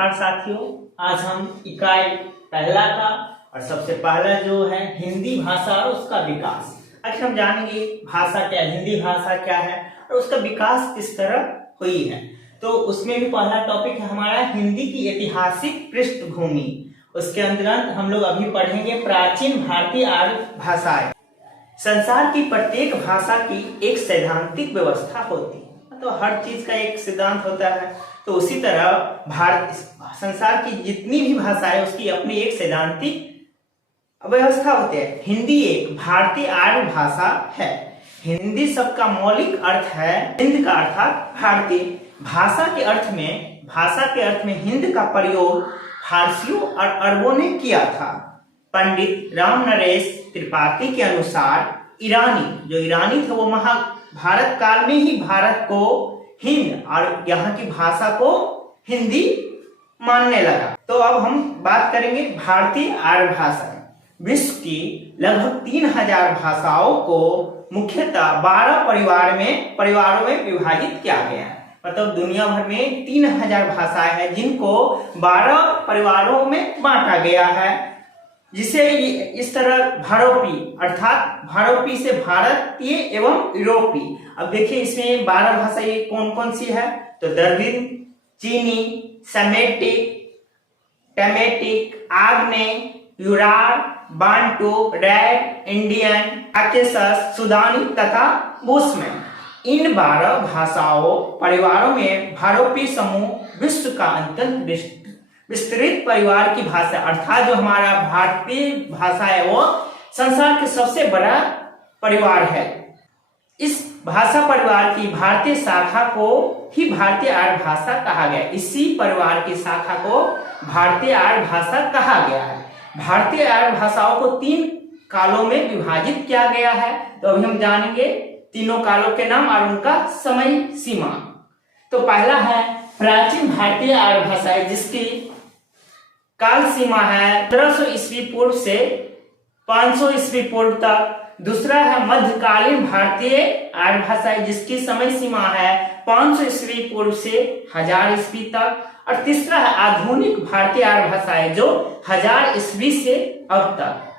नमस्कार साथियों, आज हम इकाई पहला का और सबसे पहला जो है हिंदी भाषा और उसका विकास। आखिर हम जानेंगे भाषा क्या है, हिंदी भाषा क्या है और उसका विकास किस तरह हुई है। तो उसमें भी पहला टॉपिक है हमारा हिंदी की ऐतिहासिक पृष्ठभूमि। उसके अंतर्गत हम लोग अभी पढ़ेंगे प्राचीन भारतीय आर्य भाषाएं। संसार की प्रत्येक भाषा की एक सैद्धांतिक व्यवस्था होती है, तो हर चीज का एक सिद्धांत होता है। तो उसी तरह भारत संसार की जितनी भी भाषा है उसकी अपनी एक सैद्धांतिक व्यवस्था होती है। हिंदी एक भारतीय आर्य भाषा है। हिंदी शब्द का मौलिक अर्थ है हिंद का अर्थात भारतीय। भाषा के अर्थ में हिंद का प्रयोग फारसियों और अरबों ने किया था। पंडित राम नरेश त्रिपाठी के अनुसार ईरानी थे वो महाभारत काल में ही भारत को हिंद और यहाँ की भाषा को हिंदी मानने लगा। तो अब हम बात करेंगे भारतीय आर्य भाषा। विश्व की लगभग 3000 भाषाओं को मुख्यतः 12 परिवारों में विभाजित किया गया है। मतलब दुनिया भर में 3000 भाषाएं हैं जिनको 12 परिवारों में बांटा गया है, जिसे इस तरह भारोपी से भारतीय एवं यूरोपीय। अब देखिए इसमें 12 भाषा ये कौन कौन सी है, तो द्रविड़, चीनी, सेमेटिक, आग्नेय, Ural, Bantu, red, Indian, Caucasus, Sudani तथा बुशमैन। इन 12 भाषाओं परिवारों में भारोपी समूह विश्व का अत्यंत विस्तृत परिवार की भाषा, अर्थात जो हमारा भारतीय भाषा है वो संसार के सबसे बड़ा परिवार है। इस भाषा परिवार की भारतीय शाखा को ही भारतीय आर्य भाषा कहा गया। इसी परिवार की शाखा को भारतीय आर्य भाषा कहा गया है। भारतीय आर्य भाषाओं को 3 कालों में विभाजित किया गया है। तो अभी हम जानेंगे तीनों कालों के नाम और उनका समय सीमा। तो पहला है प्राचीन भारतीय आर्य भाषा, जिसकी काल सीमा है 1500 ईस्वी पूर्व से 500 ईस्वी पूर्व तक। दूसरा है मध्यकालीन भारतीय आर्य भाषा, जिसकी समय सीमा है 500 ईस्वी पूर्व से 1000 ईस्वी तक। और तीसरा है आधुनिक भारतीय आर्य भाषा, जो 1000 ईस्वी से अब तक।